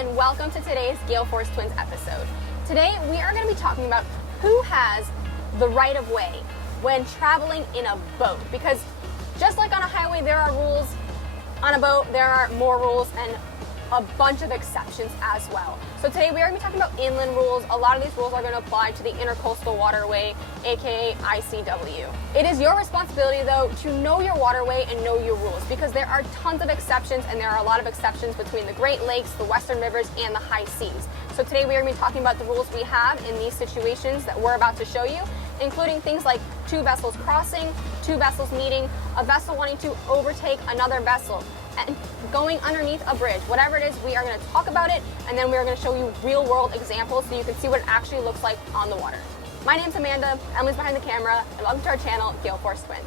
and welcome to today's Gale Force Twins episode. Today we are going to be talking about who has the right of way when traveling in a boat, because just like on a highway there are rules, on a boat there are more rules and a bunch of exceptions as well. So today we are going to be talking about inland rules. A lot of these rules are going to apply to the intercoastal waterway, aka ICW. It is your responsibility though to know your waterway and know your rules, because there are tons of exceptions, and there are a lot of exceptions between the Great Lakes, the Western Rivers, and the high seas. So today we are going to be talking about the rules we have in these situations that we're about to show you, including things like two vessels crossing, two vessels meeting, a vessel wanting to overtake another vessel, and going underneath a bridge. Whatever it is, we are going to talk about it, and then we are going to show you real world examples so you can see what it actually looks like on the water. My name's Amanda, Emily's behind the camera, and welcome to our channel, Gale Force Twins.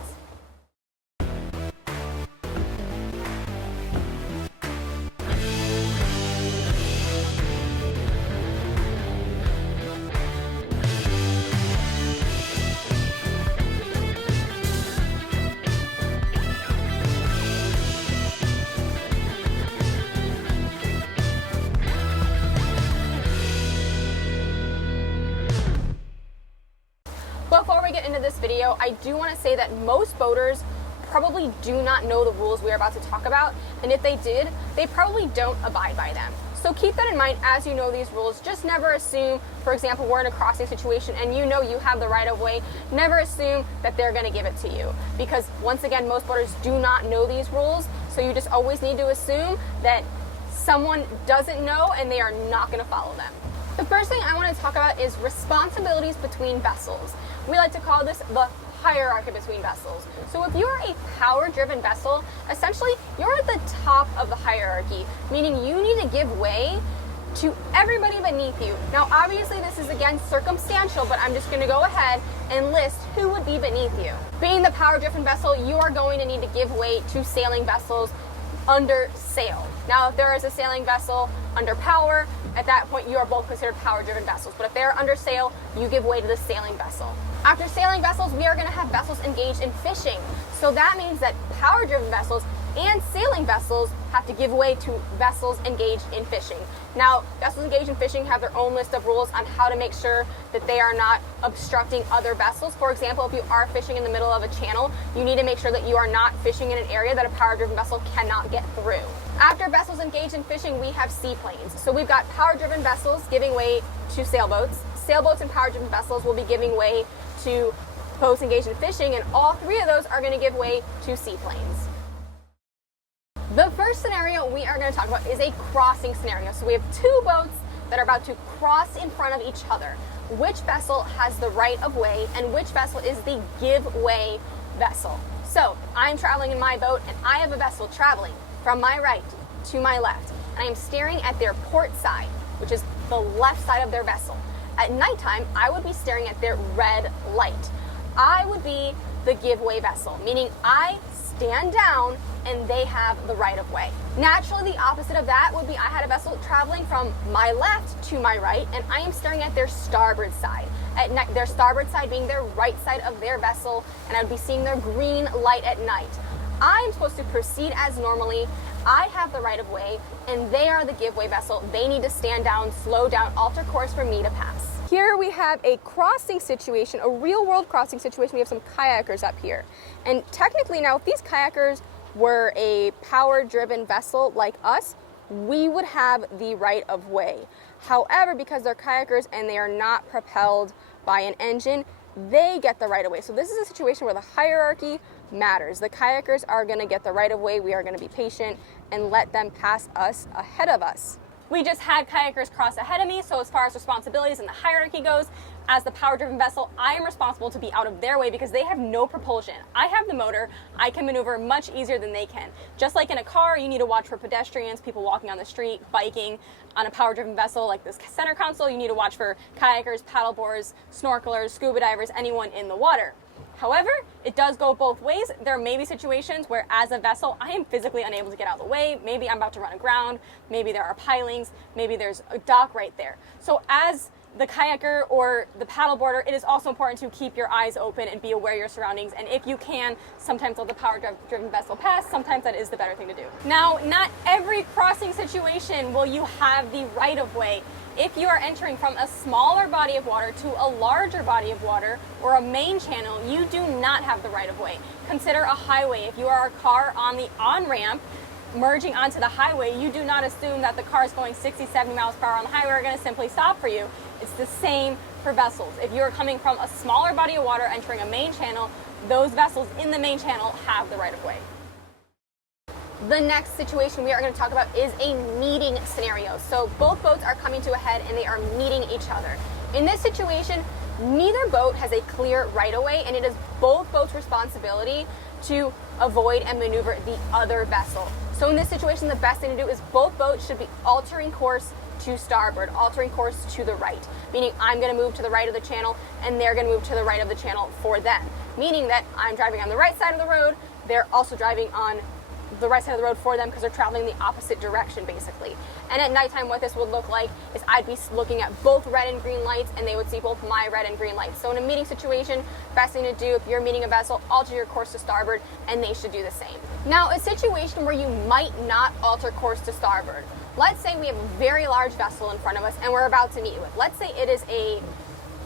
Before we get into this video, I do want to say that most boaters probably do not know the rules we are about to talk about, and if they did, they probably don't abide by them. So keep that in mind as you know these rules. Just never assume, for example, we're in a crossing situation and you know you have the right of way, never assume that they're going to give it to you, because once again, most boaters do not know these rules, so you just always need to assume that someone doesn't know and they are not going to follow them. The first thing I want to talk about is responsibilities between vessels. We like to call this the hierarchy between vessels. So if you're a power-driven vessel, essentially you're at the top of the hierarchy, meaning you need to give way to everybody beneath you. Now obviously this is again circumstantial, but I'm just going to go ahead and list who would be beneath you. Being the power-driven vessel, you are going to need to give way to sailing vessels under sail. Now if there is a sailing vessel under power, at that point you are both considered power-driven vessels. But if they're under sail, you give way to the sailing vessel. After sailing vessels, we are going to have vessels engaged in fishing. So that means that power-driven vessels and sailing vessels have to give way to vessels engaged in fishing. Now, vessels engaged in fishing have their own list of rules on how to make sure that they are not obstructing other vessels. For example, if you are fishing in the middle of a channel, you need to make sure that you are not fishing in an area that a power-driven vessel cannot get through. After vessels engaged in fishing, we have seaplanes. So we've got power-driven vessels giving way to sailboats. Sailboats and power-driven vessels will be giving way to boats engaged in fishing, and all three of those are going to give way to seaplanes. The first scenario we are going to talk about is a crossing scenario. So we have two boats that are about to cross in front of each other. Which vessel has the right of way and which vessel is the give way vessel? So I'm traveling in my boat and I have a vessel traveling from my right to my left, and I am staring at their port side, which is the left side of their vessel. At nighttime, I would be staring at their red light. I would be the give way vessel, meaning I stand down and they have the right of way. Naturally, the opposite of that would be I had a vessel traveling from my left to my right, and I am staring at their starboard side. At night, their starboard side being their right side of their vessel, and I would be seeing their green light at night. I am supposed to proceed as normally. I have the right of way, and they are the give way vessel. They need to stand down, slow down, alter course for me to pass. Here we have a crossing situation, a real world crossing situation. We have some kayakers up here. And technically now, if these kayakers were a power-driven vessel like us, we would have the right of way. However, because they're kayakers and they are not propelled by an engine, they get the right of way. So this is a situation where the hierarchy matters. The kayakers are going to get the right of way. We are going to be patient and let them pass us ahead of us. We just had kayakers cross ahead of me, so as far as responsibilities and the hierarchy goes, as the power-driven vessel, I am responsible to be out of their way because they have no propulsion. I have the motor. I can maneuver much easier than they can. Just like in a car, you need to watch for pedestrians, people walking on the street, biking. On a power-driven vessel like this center console, you need to watch for kayakers, paddleboards, snorkelers, scuba divers, anyone in the water. However, it does go both ways. There may be situations where as a vessel, I am physically unable to get out of the way. Maybe I'm about to run aground. Maybe there are pilings. Maybe there's a dock right there. So as the kayaker or the paddleboarder, it is also important to keep your eyes open and be aware of your surroundings. And if you can, sometimes let the power-driven vessel pass. Sometimes that is the better thing to do. Now, not every crossing situation will you have the right-of-way. If you are entering from a smaller body of water to a larger body of water or a main channel, you do not have the right-of-way. Consider a highway. If you are a car on the on-ramp, merging onto the highway, you do not assume that the cars going 60, 70 miles per hour on the highway are going to simply stop for you. It's the same for vessels. If you are coming from a smaller body of water entering a main channel, those vessels in the main channel have the right of way. The next situation we are going to talk about is a meeting scenario. So both boats are coming to a head and they are meeting each other. In this situation, neither boat has a clear right of way, and it is both boats' responsibility to avoid and maneuver the other vessel. So in this situation, the best thing to do is both boats should be altering course to starboard, altering course to the right, meaning I'm going to move to the right of the channel and they're going to move to the right of the channel for them, meaning that I'm driving on the right side of the road, they're also driving on the right side of the road for them because they're traveling the opposite direction basically. And at nighttime, what this would look like is I'd be looking at both red and green lights and they would see both my red and green lights. So in a meeting situation, best thing to do if you're meeting a vessel, alter your course to starboard and they should do the same. Now, a situation where you might not alter course to starboard. Let's say we have a very large vessel in front of us and we're about to meet with. Let's say it is a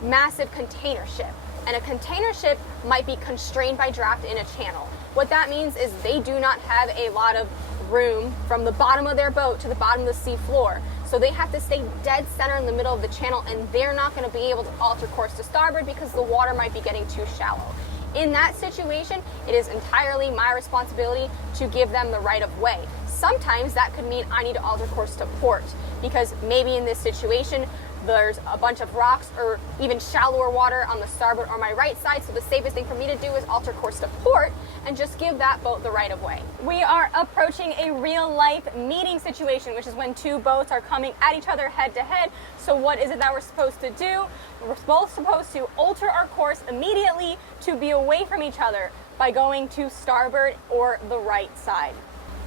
massive container ship, and a container ship might be constrained by draft in a channel. What that means is they do not have a lot of room from the bottom of their boat to the bottom of the sea floor. So they have to stay dead center in the middle of the channel, and they're not going to be able to alter course to starboard because the water might be getting too shallow. In that situation, it is entirely my responsibility to give them the right of way. Sometimes that could mean I need to alter course to port, because maybe in this situation there's a bunch of rocks or even shallower water on the starboard or my right side, so the safest thing for me to do is alter course to port and just give that boat the right of way. We are approaching a real life meeting situation, which is when two boats are coming at each other head to head. So what is it that we're supposed to do? We're both supposed to alter our course immediately to be away from each other by going to starboard or the right side.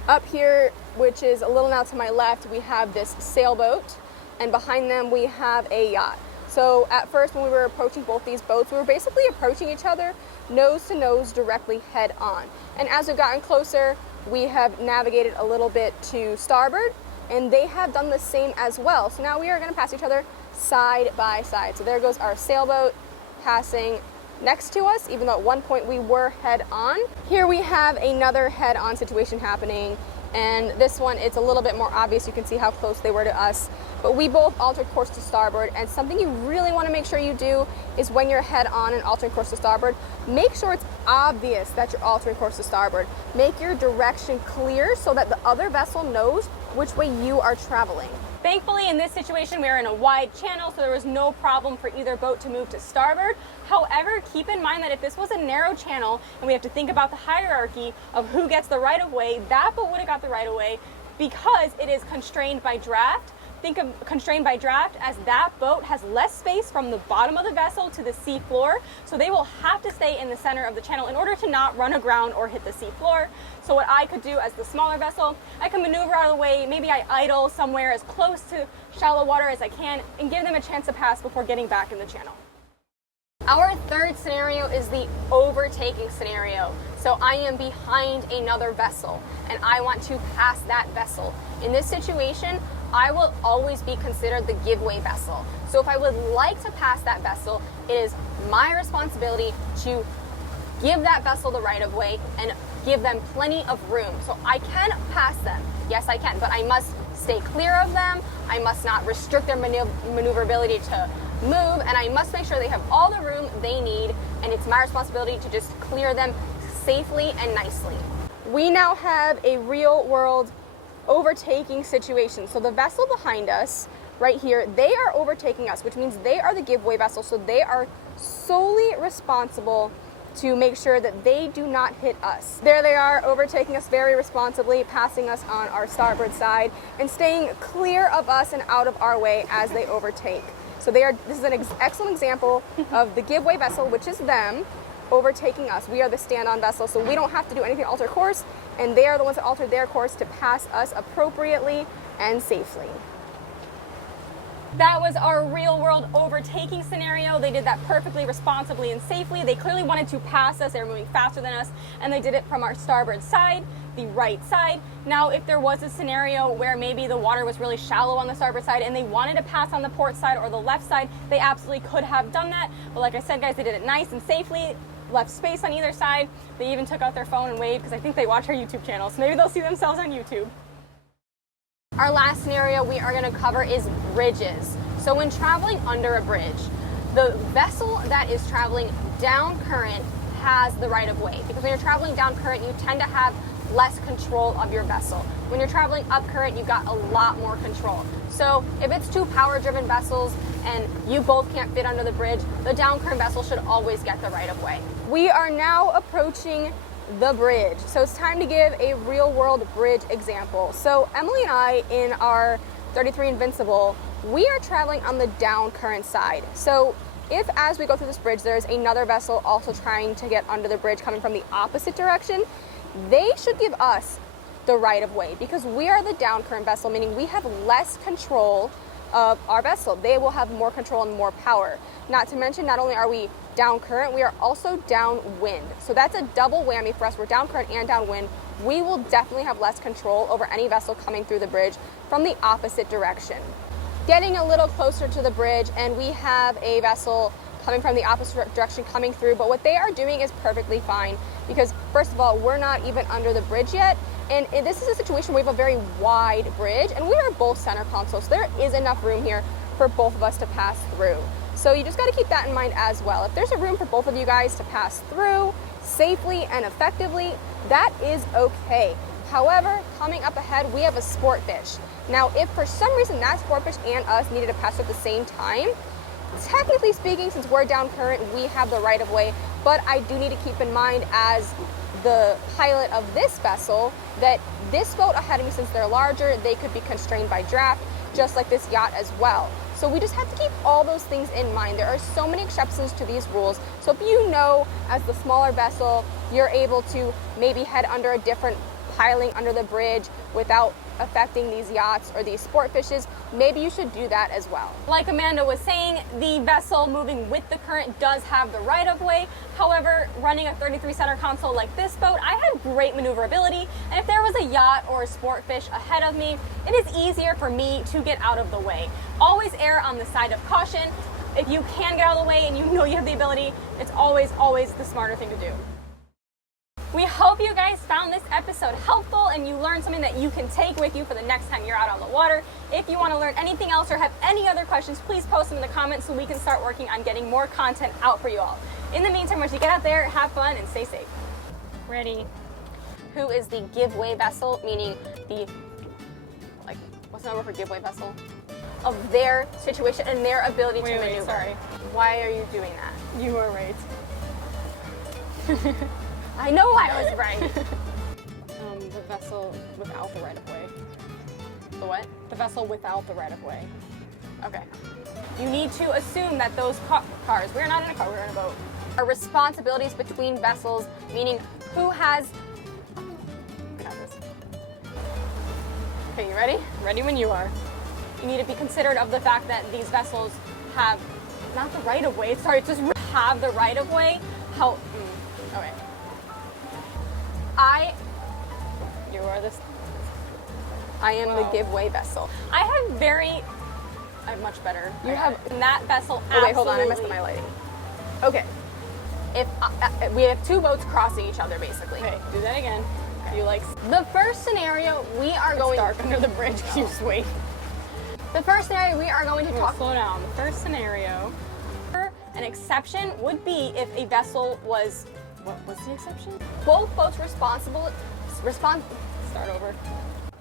Up here, which is a little now to my left, we have this sailboat, and behind them we have a yacht. So at first when we were approaching both these boats, we were basically approaching each other nose to nose directly head on. And as we've gotten closer, we have navigated a little bit to starboard, and they have done the same as well. So now we are going to pass each other side by side. So there goes our sailboat passing next to us, even though at one point we were head on. Here we have another head on situation happening, and this one, it's a little bit more obvious. You can see how close they were to us, but we both altered course to starboard. And something you really want to make sure you do is when you're head on and altering course to starboard, make sure it's obvious that you're altering course to starboard. Make your direction clear so that the other vessel knows which way you are traveling. Thankfully, in this situation, we are in a wide channel, so there was no problem for either boat to move to starboard. However, keep in mind that if this was a narrow channel and we have to think about the hierarchy of who gets the right of way, that boat would have got the right of way because it is constrained by draft. Think of constrained by draft as that boat has less space from the bottom of the vessel to the sea floor, so they will have to stay in the center of the channel in order to not run aground or hit the sea floor. So what I could do as the smaller vessel, I can maneuver out of the way, maybe I idle somewhere as close to shallow water as I can and give them a chance to pass before getting back in the channel. Our third scenario is the overtaking scenario. So I am behind another vessel and I want to pass that vessel. In this situation, I will always be considered the giveaway vessel. So if I would like to pass that vessel, it is my responsibility to give that vessel the right of way and give them plenty of room. So I can pass them. Yes, I can, but I must stay clear of them. I must not restrict their maneuverability to move, and I must make sure they have all the room they need, and it's my responsibility to just clear them safely and nicely. We now have a real world overtaking situation. So the vessel behind us right here, they are overtaking us, which means they are the giveaway vessel, so they are solely responsible to make sure that they do not hit us. There they are, overtaking us very responsibly, passing us on our starboard side and staying clear of us and out of our way as they overtake. So this is an excellent example of the giveaway vessel, which is them, overtaking us. We are the stand-on vessel, so we don't have to do anything to alter course, and they are the ones that alter their course to pass us appropriately and safely. We now have a real world overtaking situation. So the vessel behind us right here, they are overtaking us, which means they are the giveaway vessel, so they are solely responsible to make sure that they do not hit us. There they are, overtaking us very responsibly, passing us on our starboard side and staying clear of us and out of our way as they overtake. So this is an excellent example of the giveaway vessel, which is them, overtaking us. We are the stand-on vessel, so we don't have to do anything to alter course, and they are the ones that alter their course to pass us appropriately and safely. That was our real world overtaking scenario. They did that perfectly, responsibly, and safely. They clearly wanted to pass us. They were moving faster than us, and they did it from our starboard side, the right side. Now, if there was a scenario where maybe the water was really shallow on the starboard side and they wanted to pass on the port side or the left side, they absolutely could have done that. But like I said, guys, they did it nice and safely, left space on either side. They even took out their phone and waved because I think they watch our YouTube channel, so maybe they'll see themselves on YouTube. Our last scenario we are going to cover is bridges. So when traveling under a bridge, the vessel that is traveling down current has the right of way, because when you're traveling down current, you tend to have less control of your vessel. When you're traveling up current, you've got a lot more control. So if it's two power-driven vessels and you both can't fit under the bridge, the down current vessel should always get the right of way. We are now approaching the bridge. So it's time to give a real world bridge example. So Emily and I, in our 33 Invincible, we are traveling on the down current side. So if as we go through this bridge, there's another vessel also trying to get under the bridge coming from the opposite direction, they should give us the right of way because we are the down current vessel, meaning we have less control of our vessel. They will have more control and more power. Not to mention, not only are we down current, we are also downwind. So that's a double whammy for us. We're down current and downwind. We will definitely have less control over any vessel coming through the bridge from the opposite direction. Getting a little closer to the bridge, and we have a vessel coming from the opposite direction coming through, but what they are doing is perfectly fine because first of all, we're not even under the bridge yet, and this is a situation where we have a very wide bridge and we are both center console, so there is enough room here for both of us to pass through. So you just got to keep that in mind as well. If there's a room for both of you guys to pass through safely and effectively, that is okay. However, coming up ahead, we have a sport fish. Now, if for some reason that sport fish and us needed to pass at the same time, technically speaking, since we're down current, we have the right of way, but I do need to keep in mind as the pilot of this vessel that this boat ahead of me, since they're larger, they could be constrained by draft, just like this yacht as well. So we just have to keep all those things in mind. There are so many exceptions to these rules. So if you know, as the smaller vessel, you're able to maybe head under a different piling under the bridge without affecting these yachts or these sport fishes, maybe you should do that as well. Like Amanda was saying, the vessel moving with the current does have the right of way. However, running a 33 center console like this boat, I have great maneuverability, and if there was a yacht or a sport fish ahead of me, it is easier for me to get out of the way. Always err on the side of caution. If you can get out of the way and you know you have the ability, it's always the smarter thing to do. We hope you guys found this episode helpful and you learned something that you can take with you for the next time you're out on the water. If you want to learn anything else or have any other questions, please post them in the comments so we can start working on getting more content out for you all. In the meantime, once you get out there, have fun and stay safe. Ready. Who is the giveaway vessel, meaning the, like, what's the number for giveaway vessel? Of their situation and their ability to maneuver. Sorry. Why are you doing that? You were right. I know I was right. The vessel without the right of way. The what? The vessel without the right of way. Okay. You need to assume that those cars, we're not in a car, we're in a boat, are responsibilities between vessels, meaning who has, we got this. Okay, you ready? Ready when you are. You need to be considerate of the fact that these vessels have, not the right of way, sorry, just have the right of way. Okay. You are this. I am the giveaway vessel. I have much better. You have that vessel. Oh wait, hold on, I messed up my lighting. Okay. If we have two boats crossing each other, basically. Okay, do that again. Okay. You like the first scenario we are going. It's dark under the bridge. You just wait. The first scenario we are going to talk. Slow down. The first scenario. An exception would be if a vessel was. What was the exception? Both boats Start over.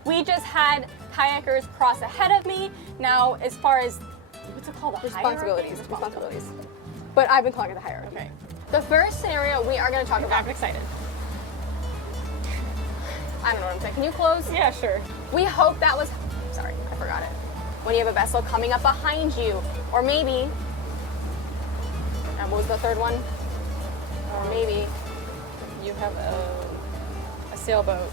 We just had kayakers cross ahead of me. Now, as far as what's it called? Responsibilities. But I've been calling it the hierarchy. Okay. The first scenario we are going to talk about. I'm excited. I don't know what I'm saying. Can you close? Yeah, sure. We hope that was. Sorry, I forgot it. When you have a vessel coming up behind you, or maybe. What was the third one? Or maybe you have a sailboat.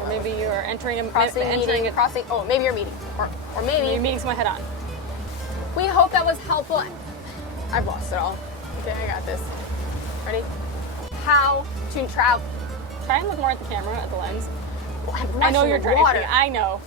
Or maybe you're entering a Crossing, entering meeting, crossing. Oh, maybe you're meeting, or maybe you're meeting someone head on. We hope that was helpful. I've lost it all. Okay, I got this. Ready? How to travel. Try and look more at the camera, at the lens. Well, I'm I know rushing you're the driving. water. I know.